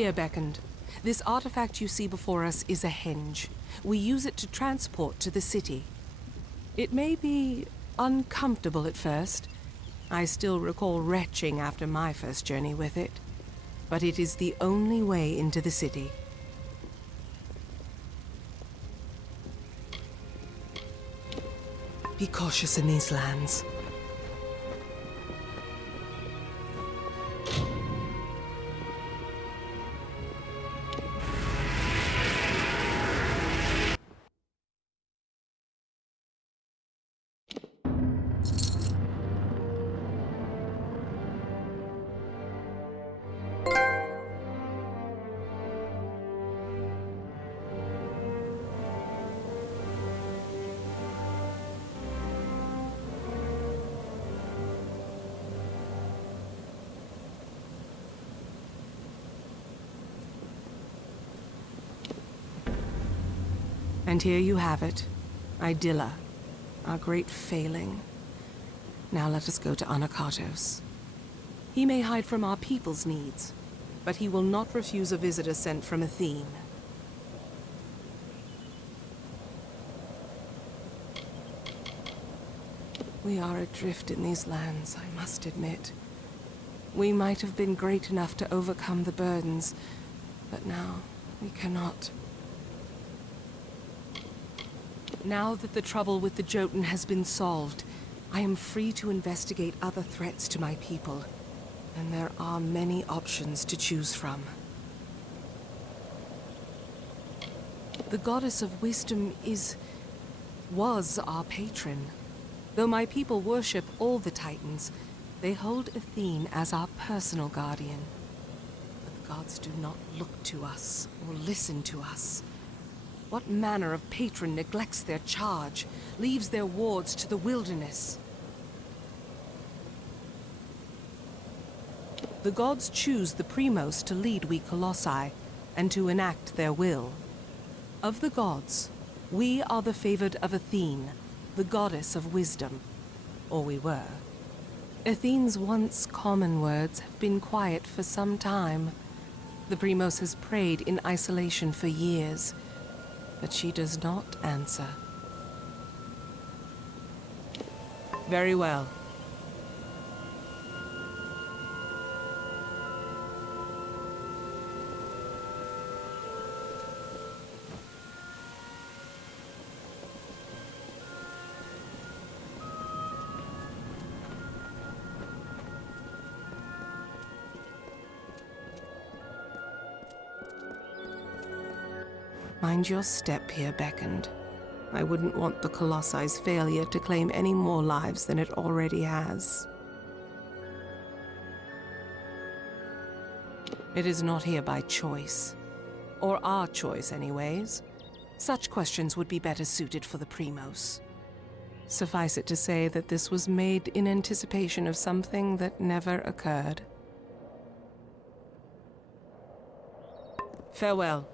Here, beckoned. This artifact you see before us is a henge. We use it to transport to the city. It may be uncomfortable at first. I still recall retching after my first journey with it. But it is the only way into the city. Be cautious in these lands. And here you have it, Idylla, our great failing. Now let us go to Anokatos. He may hide from our people's needs, but he will not refuse a visitor sent from Athene. We are adrift in these lands, I must admit. We might have been great enough to overcome the burdens, but now we cannot. Now that the trouble with the Jotun has been solved, I am free to investigate other threats to my people. And there are many options to choose from. The goddess of wisdom was our patron. Though my people worship all the Titans, they hold Athene as our personal guardian. But the gods do not look to us or listen to us. What manner of patron neglects their charge, leaves their wards to the wilderness? The gods choose the Primos to lead we Kollossae, and to enact their will. Of the gods, we are the favored of Athene, the goddess of wisdom. Or we were. Athene's once common words have been quiet for some time. The Primos has prayed in isolation for years, but she does not answer. Very well. Mind your step here, beckoned. I wouldn't want the Kolossai's failure to claim any more lives than it already has. It is not here by choice. Or our choice, anyways. Such questions would be better suited for the Primos. Suffice it to say that this was made in anticipation of something that never occurred. Farewell.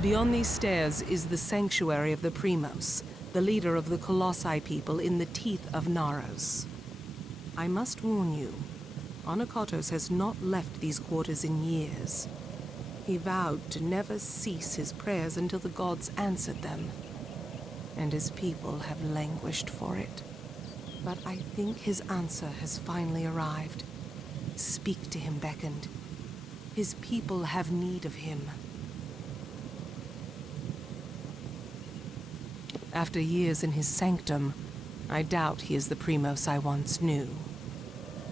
Beyond these stairs is the sanctuary of the Primos, the leader of the Kollossae people in the Teeth of Naros. I must warn you, Anokatos has not left these quarters in years. He vowed to never cease his prayers until the gods answered them, and his people have languished for it. But I think his answer has finally arrived. Speak to him, beckoned. His people have need of him. After years in his sanctum, I doubt he is the Primos I once knew.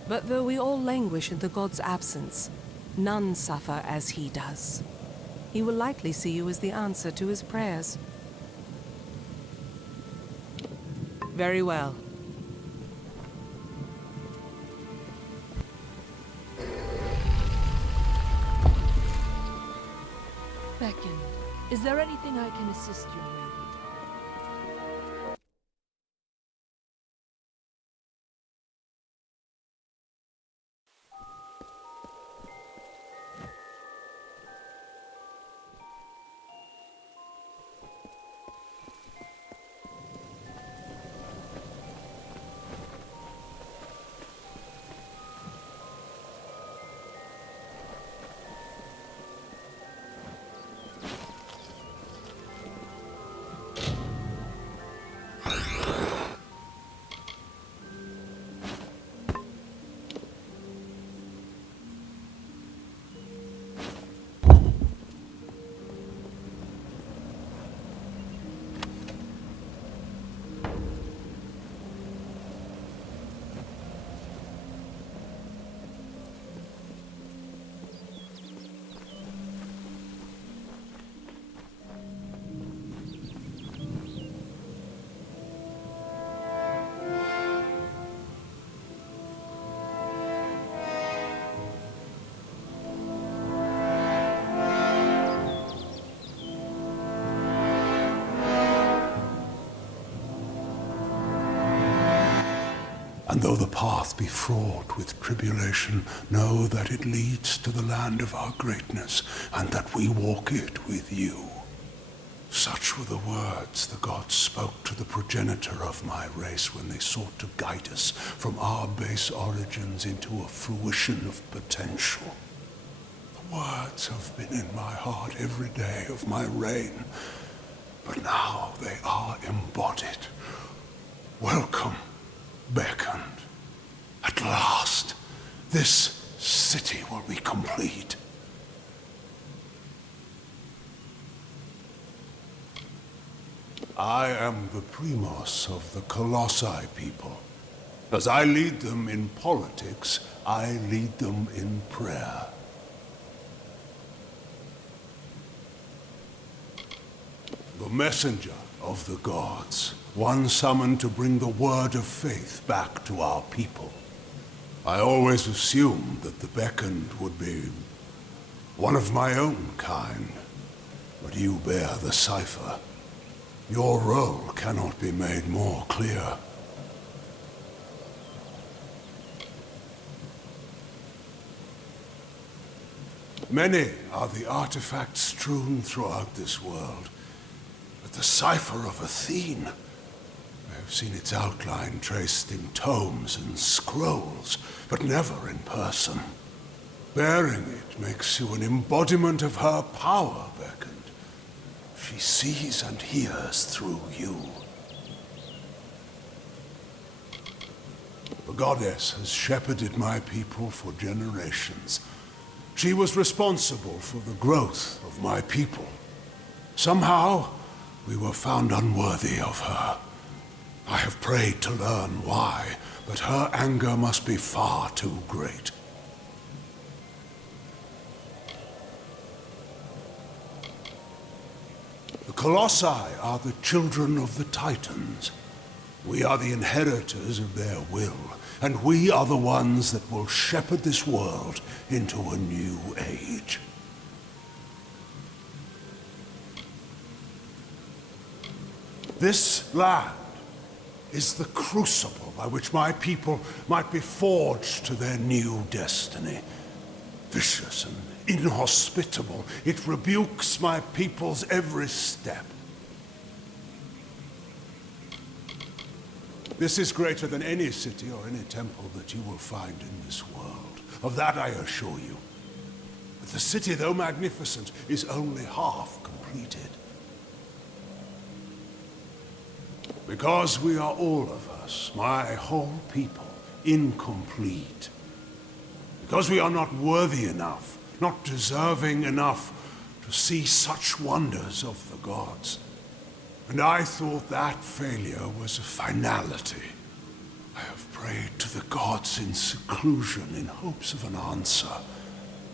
But though we all languish in the god's absence, none suffer as he does. He will likely see you as the answer to his prayers. Very well. Beckon, is there anything I can assist you with? And though the path be fraught with tribulation, know that it leads to the land of our greatness, and that we walk it with you. Such were the words the gods spoke to the progenitor of my race when they sought to guide us from our base origins into a fruition of potential. The words have been in my heart every day of my reign, but now they are embodied. Welcome, beckoned. At last, this city will be complete. I am the Primos of the Kollossae people. As I lead them in politics, I lead them in prayer. The messenger of the gods, one summoned to bring the word of faith back to our people. I always assumed that the beckoned would be one of my own kind, but you bear the cipher. Your role cannot be made more clear. Many are the artifacts strewn throughout this world, but the cipher of Athene, I have seen its outline traced in tomes and scrolls, but never in person. Bearing it makes you an embodiment of her power, beckoned. She sees and hears through you. The goddess has shepherded my people for generations. She was responsible for the growth of my people. Somehow, we were found unworthy of her. I have prayed to learn why, but her anger must be far too great. The Kollossae are the children of the Titans. We are the inheritors of their will, and we are the ones that will shepherd this world into a new age. This land is the crucible by which my people might be forged to their new destiny. Vicious and inhospitable, it rebukes my people's every step. This is greater than any city or any temple that you will find in this world. Of that I assure you. But the city, though magnificent, is only half completed. Because we are all of us, my whole people, incomplete. Because we are not worthy enough, not deserving enough to see such wonders of the gods. And I thought that failure was a finality. I have prayed to the gods in seclusion in hopes of an answer,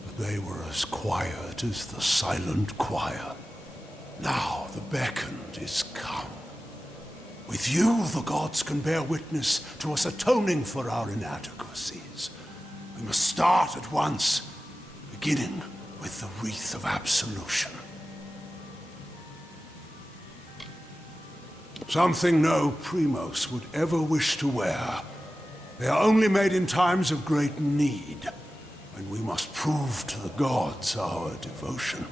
but they were as quiet as the silent choir. Now the beckoned is come. With you, the gods can bear witness to us atoning for our inadequacies. We must start at once, beginning with the wreath of absolution. Something no Primos would ever wish to wear. They are only made in times of great need, when we must prove to the gods our devotion.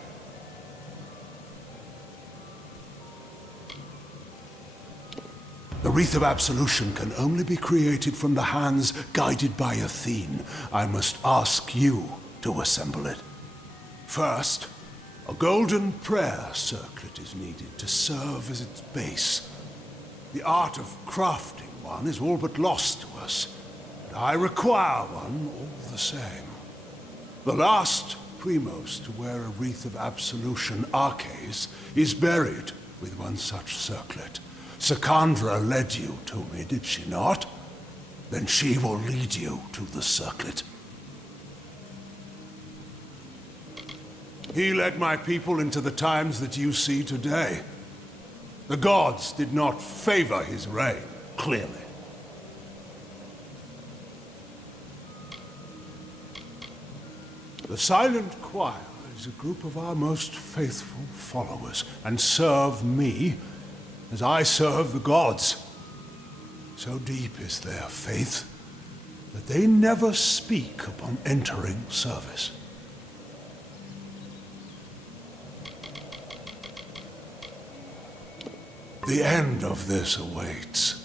The Wreath of Absolution can only be created from the hands guided by Athene. I must ask you to assemble it. First, a golden prayer circlet is needed to serve as its base. The art of crafting one is all but lost to us, but I require one all the same. The last Primos to wear a Wreath of Absolution, Arches, is buried with one such circlet. Secandra led you to me, did she not? Then she will lead you to the circlet. He led my people into the times that you see today. The gods did not favor his reign, clearly. The Silent Choir is a group of our most faithful followers, and serve me as I serve the gods. So deep is their faith that they never speak upon entering service. The end of this awaits.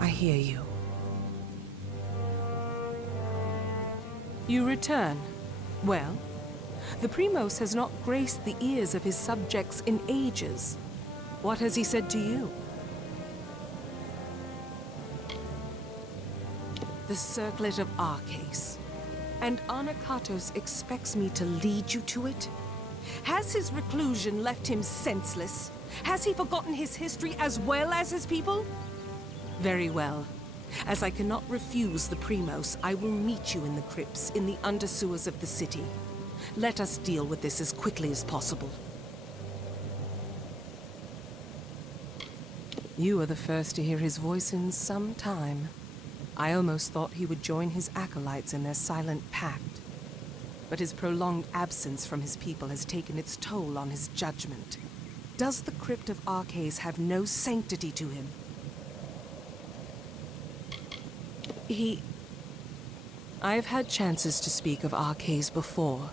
I hear you. You return. Well, the Primos has not graced the ears of his subjects in ages. What has he said to you? The Circlet of Arches. And Anokatos expects me to lead you to it? Has his reclusion left him senseless? Has he forgotten his history as well as his people? Very well. As I cannot refuse the Primos, I will meet you in the crypts in the undersewers of the city. Let us deal with this as quickly as possible. You are the first to hear his voice in some time. I almost thought he would join his acolytes in their silent pact. But his prolonged absence from his people has taken its toll on his judgment. Does the Crypt of Arches have no sanctity to him? I have had chances to speak of Arches before,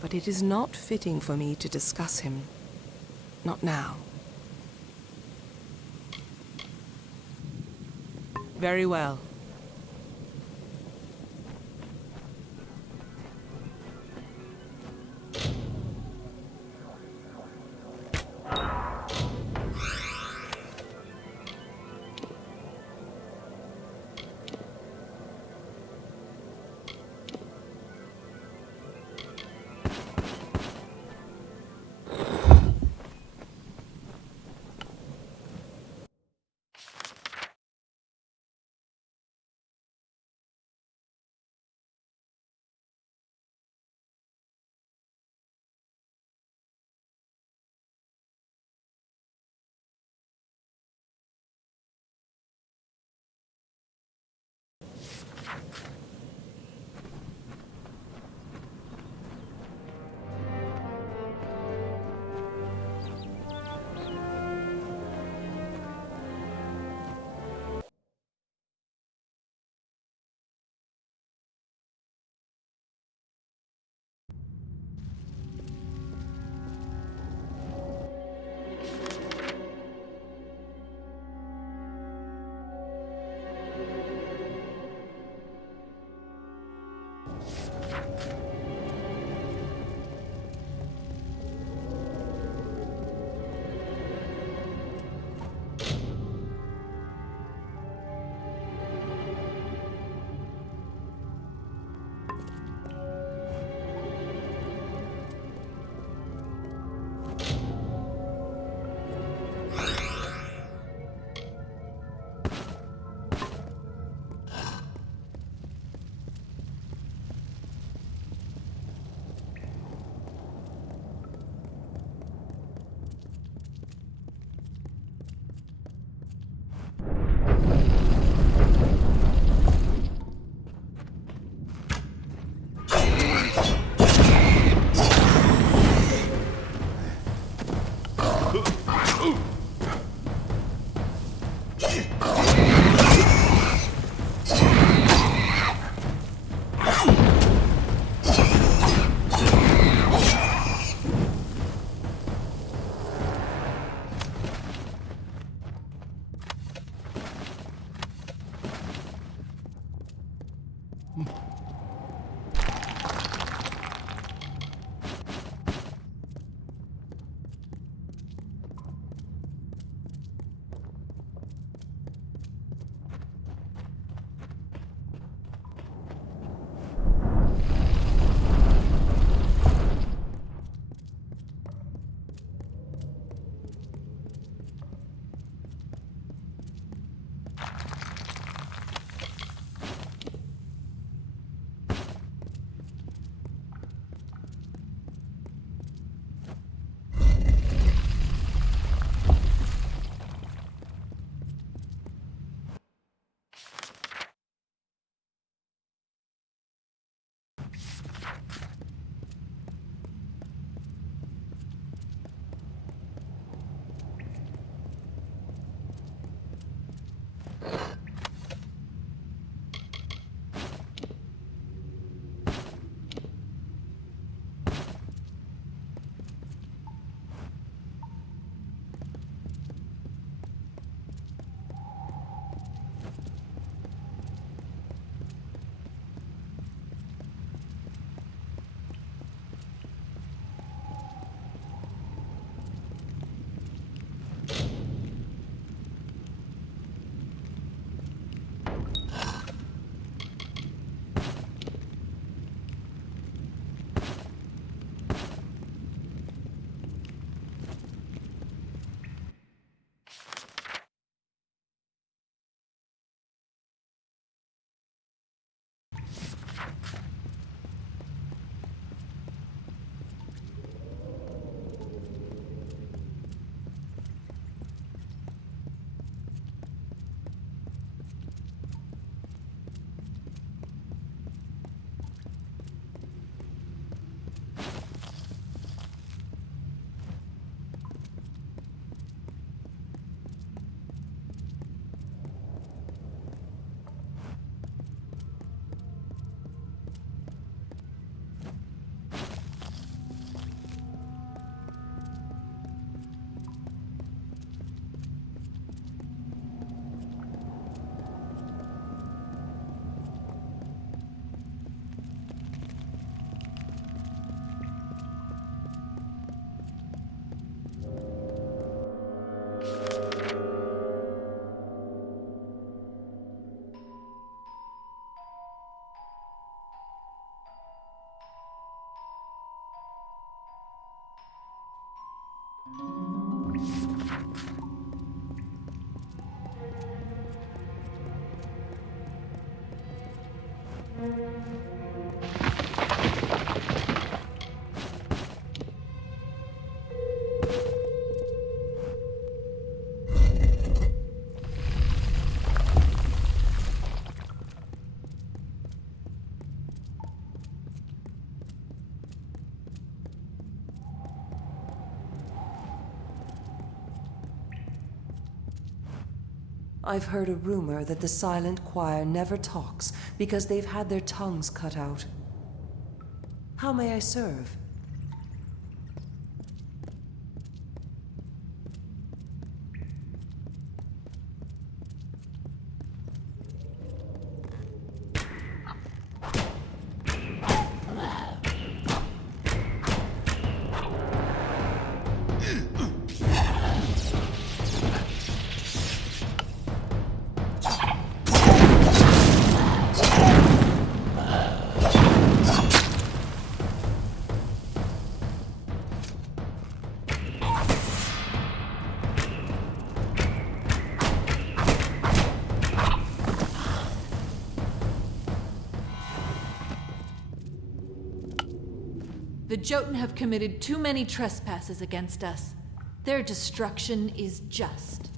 but it is not fitting for me to discuss him. Not now. Very well. I've heard a rumor that the Silent Choir never talks because they've had their tongues cut out. How may I serve? The Jotun have committed too many trespasses against us. Their destruction is just.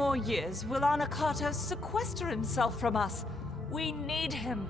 more years will Anokatos sequester himself from us. We need him.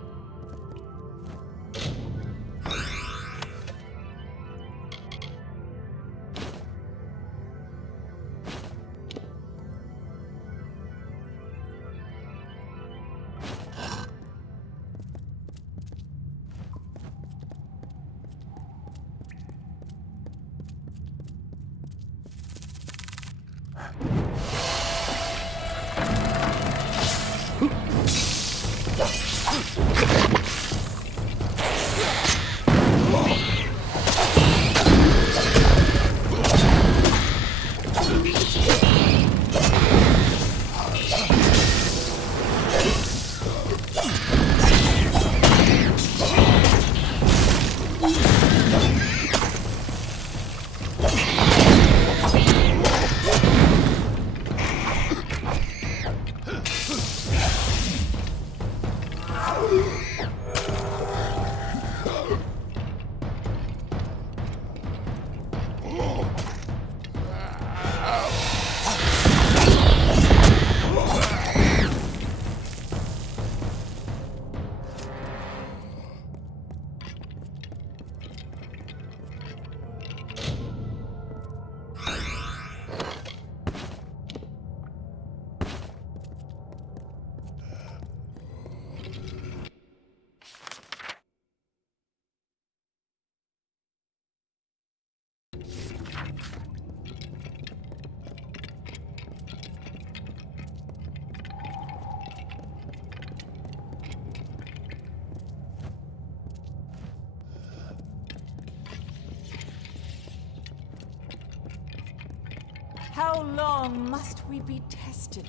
How long must we be tested?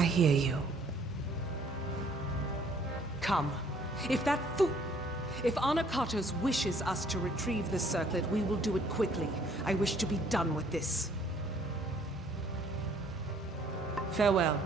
I hear you. Come. If Anokatos wishes us to retrieve the circlet, we will do it quickly. I wish to be done with this. Farewell.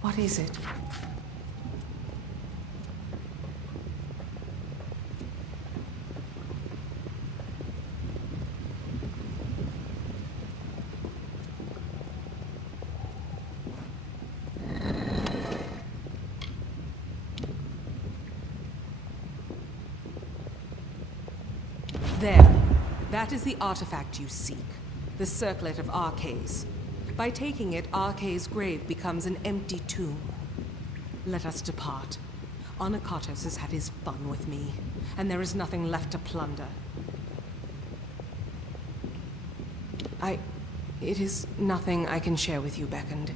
What is it? There. That is the artifact you seek. The circlet of Arcades. By taking it, Arce's grave becomes an empty tomb. Let us depart. Anokatos has had his fun with me, and there is nothing left to plunder. It is nothing I can share with you, Beckoned.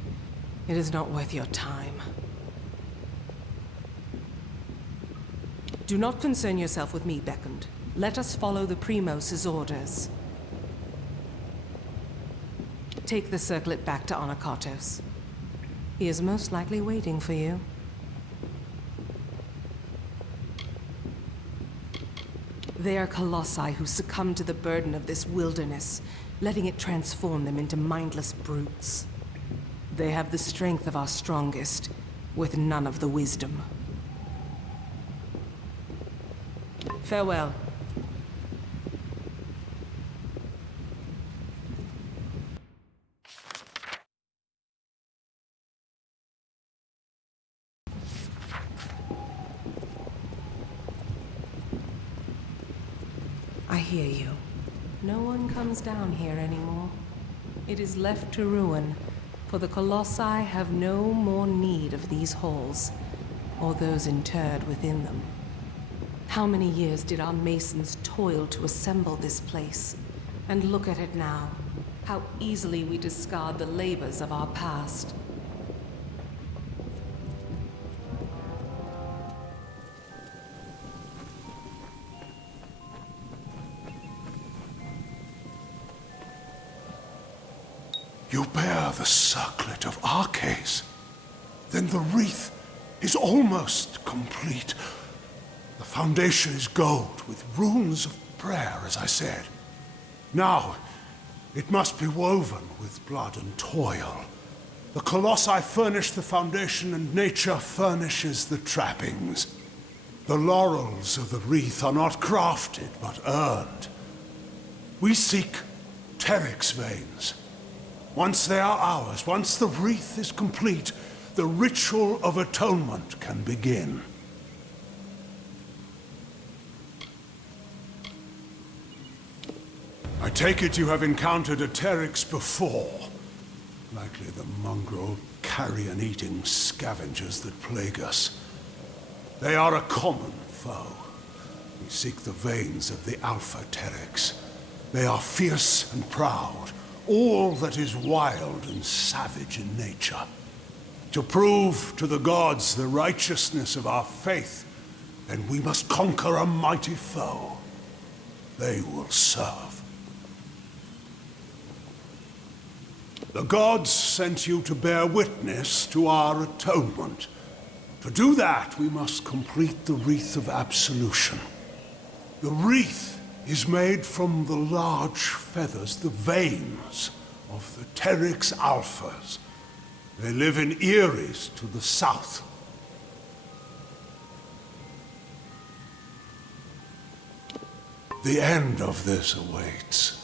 It is not worth your time. Do not concern yourself with me, Beckoned. Let us follow the Primos' orders. Take the circlet back to Anokatos. He is most likely waiting for you. They are Kollossae who succumb to the burden of this wilderness, letting it transform them into mindless brutes. They have the strength of our strongest, with none of the wisdom. Farewell. I hear you. No one comes down here anymore. It is left to ruin, for the Kollossae have no more need of these halls, or those interred within them. How many years did our masons toil to assemble this place? And look at it now. How easily we discard the labors of our past. You bear the circlet of Arces. Then the wreath is almost complete. The foundation is gold with runes of prayer, as I said. Now, it must be woven with blood and toil. The Kollossae furnish the foundation and nature furnishes the trappings. The laurels of the wreath are not crafted, but earned. We seek Teryx veins. Once they are ours, once the wreath is complete, the ritual of atonement can begin. I take it you have encountered a Teryx before. Likely the mongrel, carrion-eating scavengers that plague us. They are a common foe. We seek the veins of the Alpha Teryx. They are fierce and proud, all that is wild and savage in nature. To prove to the gods the righteousness of our faith, then we must conquer a mighty foe. They will serve. The gods sent you to bear witness to our atonement. To do that, we must complete the Wreath of Absolution. The wreath is made from the large feathers, the veins of the Teryx alphas. They live in Eris to the south. The end of this awaits.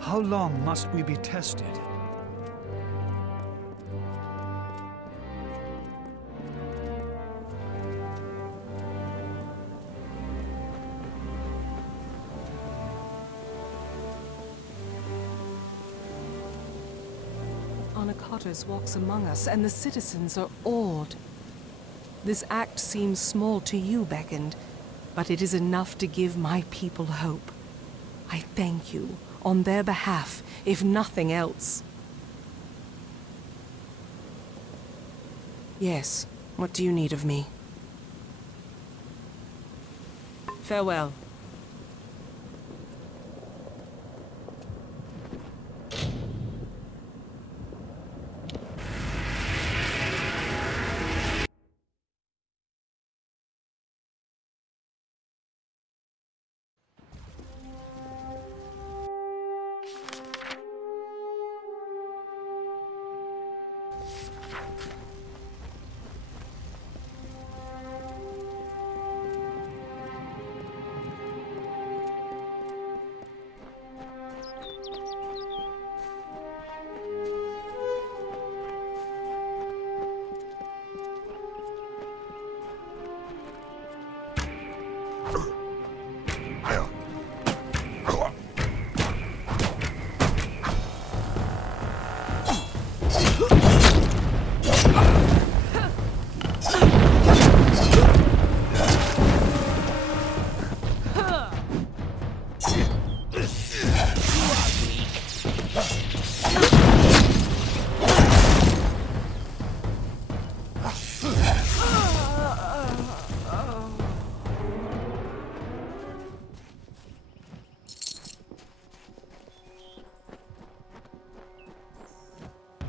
How long must we be tested? Anokatos walks among us, and the citizens are awed. This act seems small to you, Beckoned, but it is enough to give my people hope. I thank you, on their behalf, if nothing else. Yes, what do you need of me? Farewell.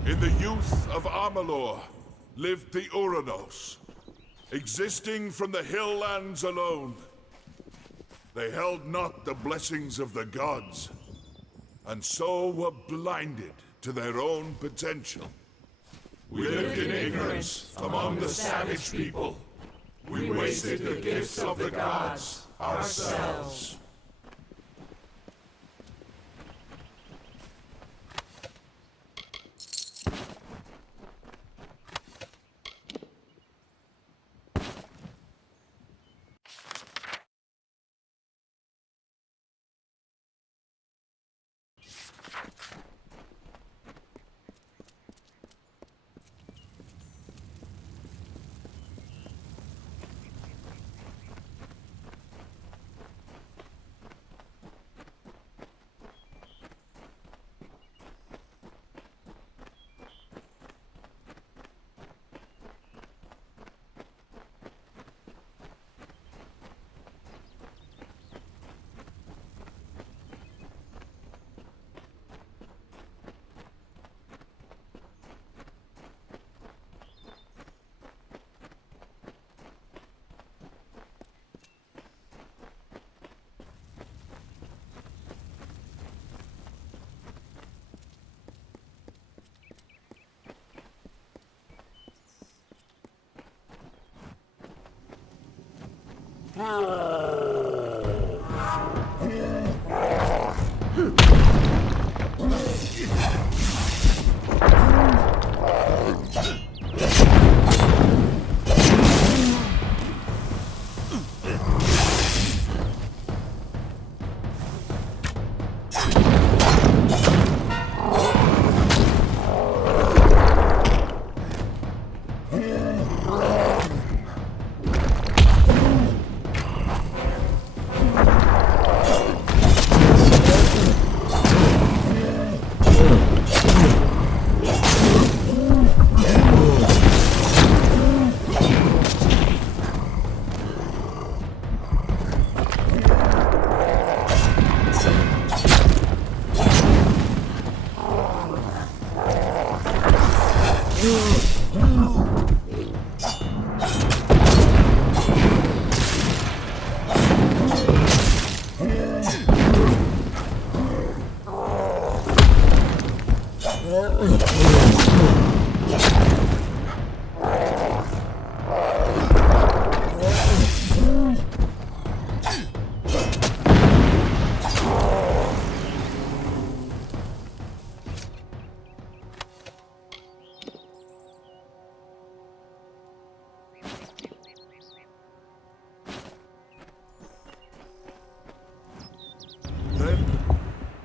In the youth of Amalur lived the Uranos, existing from the hill lands alone. They held not the blessings of the gods, and so were blinded to their own potential. We lived in ignorance among the savage people. We wasted the gifts of the gods ourselves.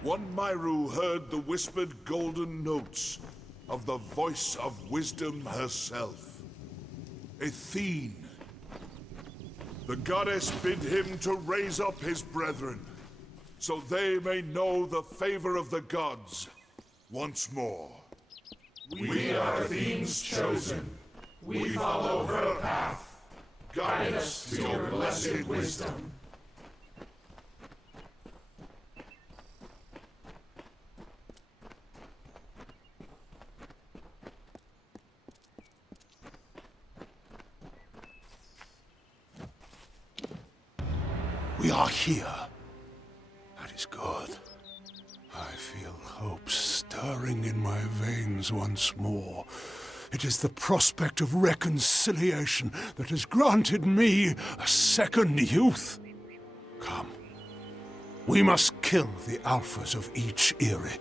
one Myru heard the whispered golden notes of the voice of wisdom herself. Athene. The goddess bid him to raise up his brethren, so they may know the favor of the gods once more. We are Athene's chosen. We follow her path. Guide us to your blessed wisdom. We are here. That is good. I feel hope stirring in my veins once more. It is the prospect of reconciliation that has granted me a second youth. Come. We must kill the alphas of each Eyrie.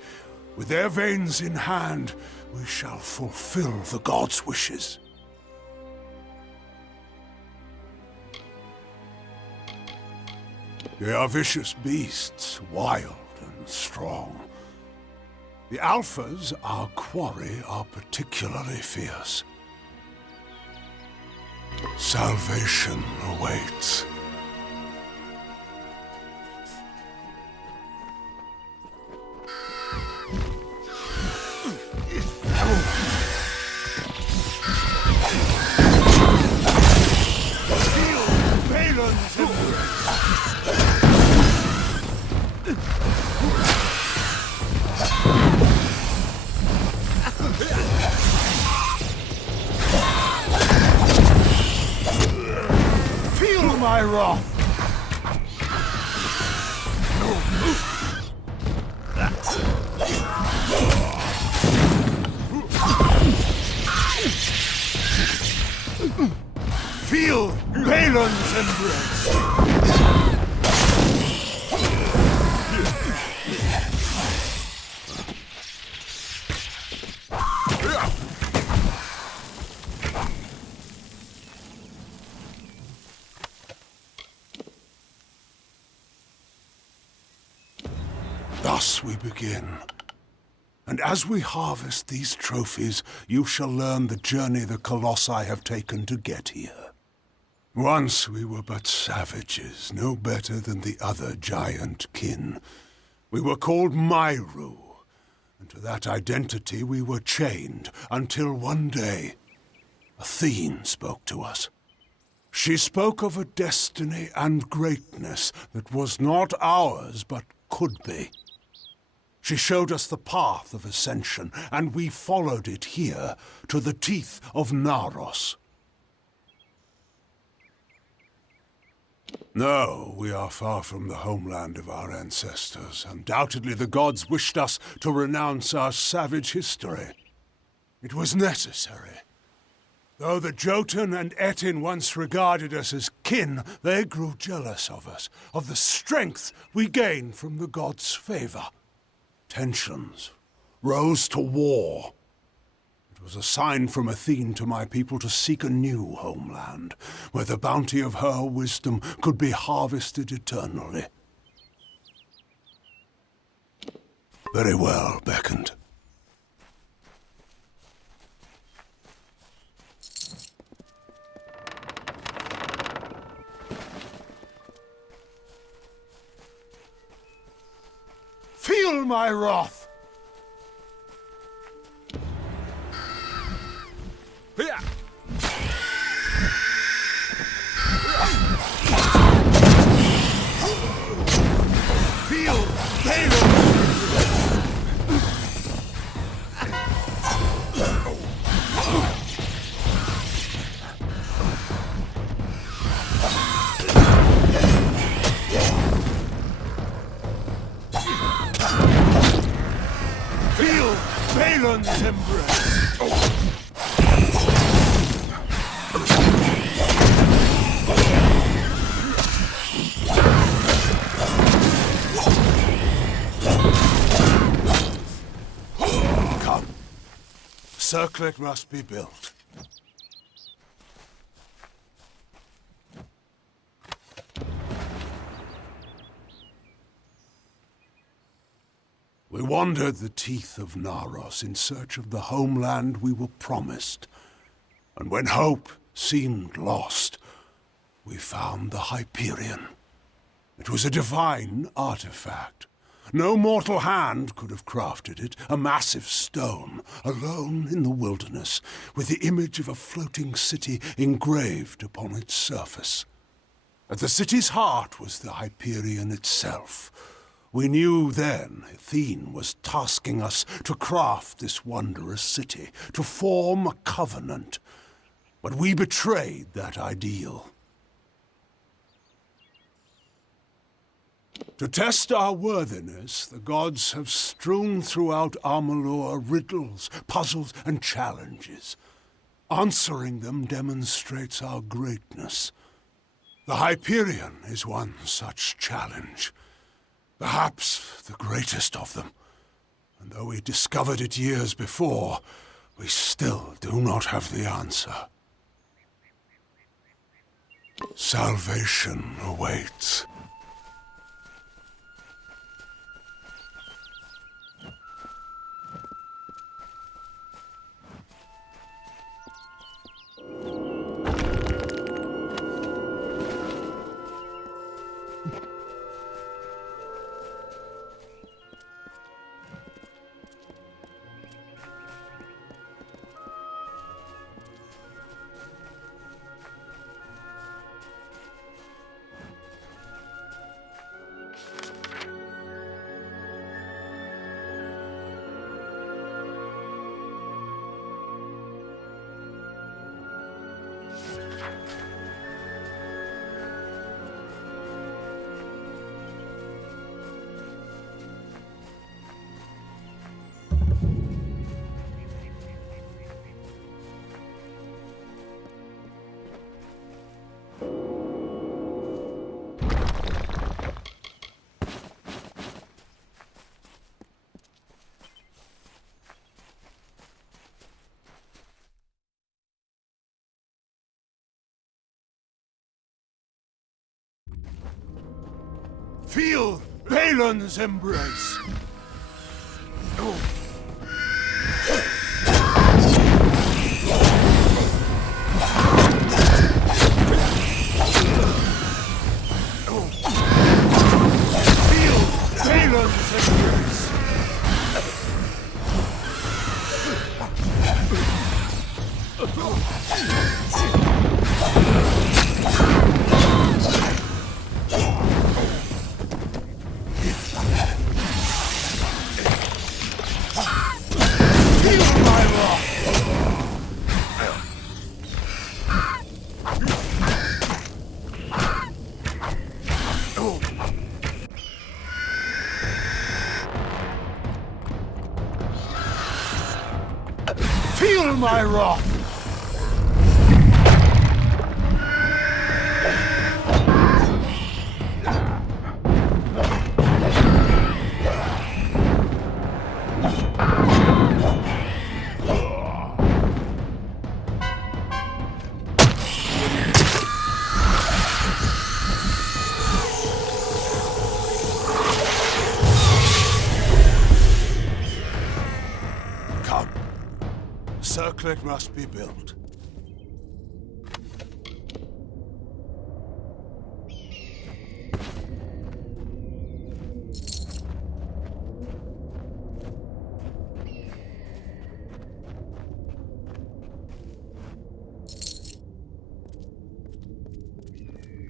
With their veins in hand, we shall fulfill the gods' wishes. They are vicious beasts, wild and strong. The alphas, our quarry, are particularly fierce. Salvation awaits. Feel Balin's embrace! Feel my wrath! Feel Balin's embrace! Thus we begin. And as we harvest these trophies, you shall learn the journey the Kollossae have taken to get here. Once we were but savages, no better than the other giant kin. We were called Myru, and to that identity we were chained, until one day, Athene spoke to us. She spoke of a destiny and greatness that was not ours, but could be. She showed us the path of ascension, and we followed it here, to the Teeth of Naros. No, we are far from the homeland of our ancestors. Undoubtedly the gods wished us to renounce our savage history. It was necessary. Though the Jotun and Etin once regarded us as kin, they grew jealous of us, of the strength we gained from the gods' favor. Tensions rose to war. It was a sign from Athene to my people to seek a new homeland, where the bounty of her wisdom could be harvested eternally. Very well, beckoned. Feel my wrath! Feel Balin's embrace! Come. Circlet must be built. We wandered the Teeth of Naros in search of the homeland we were promised. And when hope seemed lost, we found the Hyperion. It was a divine artifact. No mortal hand could have crafted it, a massive stone, alone in the wilderness, with the image of a floating city engraved upon its surface. At the city's heart was the Hyperion itself. We knew then Athene was tasking us to craft this wondrous city, to form a covenant. But we betrayed that ideal. To test our worthiness, the gods have strewn throughout Amalur riddles, puzzles, and challenges. Answering them demonstrates our greatness. The Hyperion is one such challenge. Perhaps the greatest of them. And though we discovered it years before, we still do not have the answer. Salvation awaits. Feel Balin's embrace. Feel my wrath! Circlet must be built.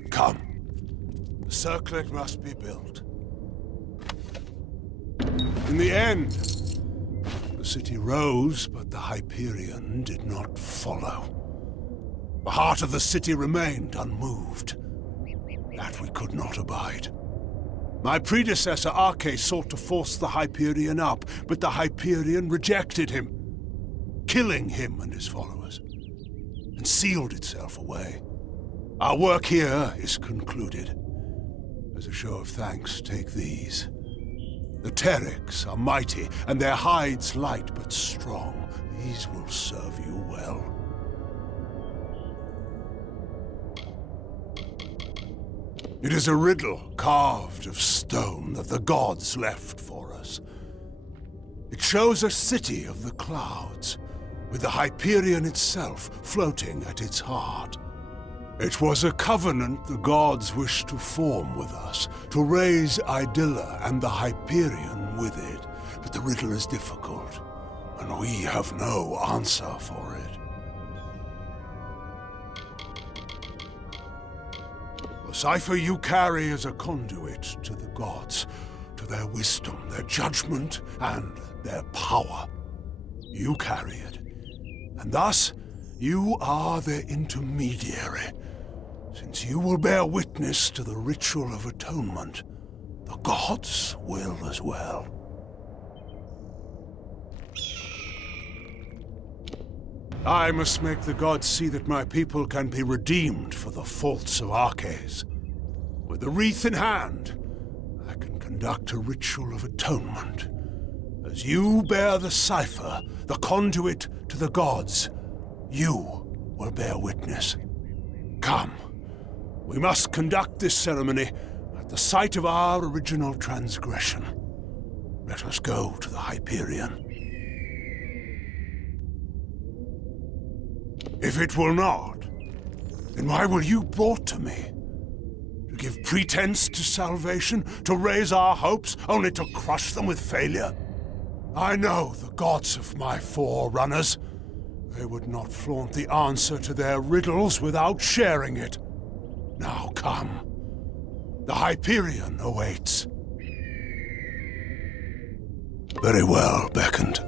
Come. The circlet must be built. In the end, the city rose, but the Hyperion did not follow. The heart of the city remained unmoved. That we could not abide. My predecessor, Arche, sought to force the Hyperion up, but the Hyperion rejected him, killing him and his followers, and sealed itself away. Our work here is concluded. As a show of thanks, take these. The Pterics are mighty, and their hides light but strong. These will serve you well. It is a riddle carved of stone that the gods left for us. It shows a city of the clouds, with the Hyperion itself floating at its heart. It was a covenant the gods wished to form with us, to raise Idylla and the Hyperion with it. But the riddle is difficult, and we have no answer for it. The cipher you carry is a conduit to the gods, to their wisdom, their judgment, and their power. You carry it, and thus you are their intermediary. Since you will bear witness to the ritual of atonement, the gods will as well. I must make the gods see that my people can be redeemed for the faults of Arches. With the wreath in hand, I can conduct a ritual of atonement. As you bear the cipher, the conduit to the gods, you will bear witness. Come. We must conduct this ceremony at the site of our original transgression. Let us go to the Hyperion. If it will not, then why were you brought to me? To give pretense to salvation? To raise our hopes, only to crush them with failure? I know the gods of my forerunners. They would not flaunt the answer to their riddles without sharing it. Now come. The Hyperion awaits. Very well, Beckoned.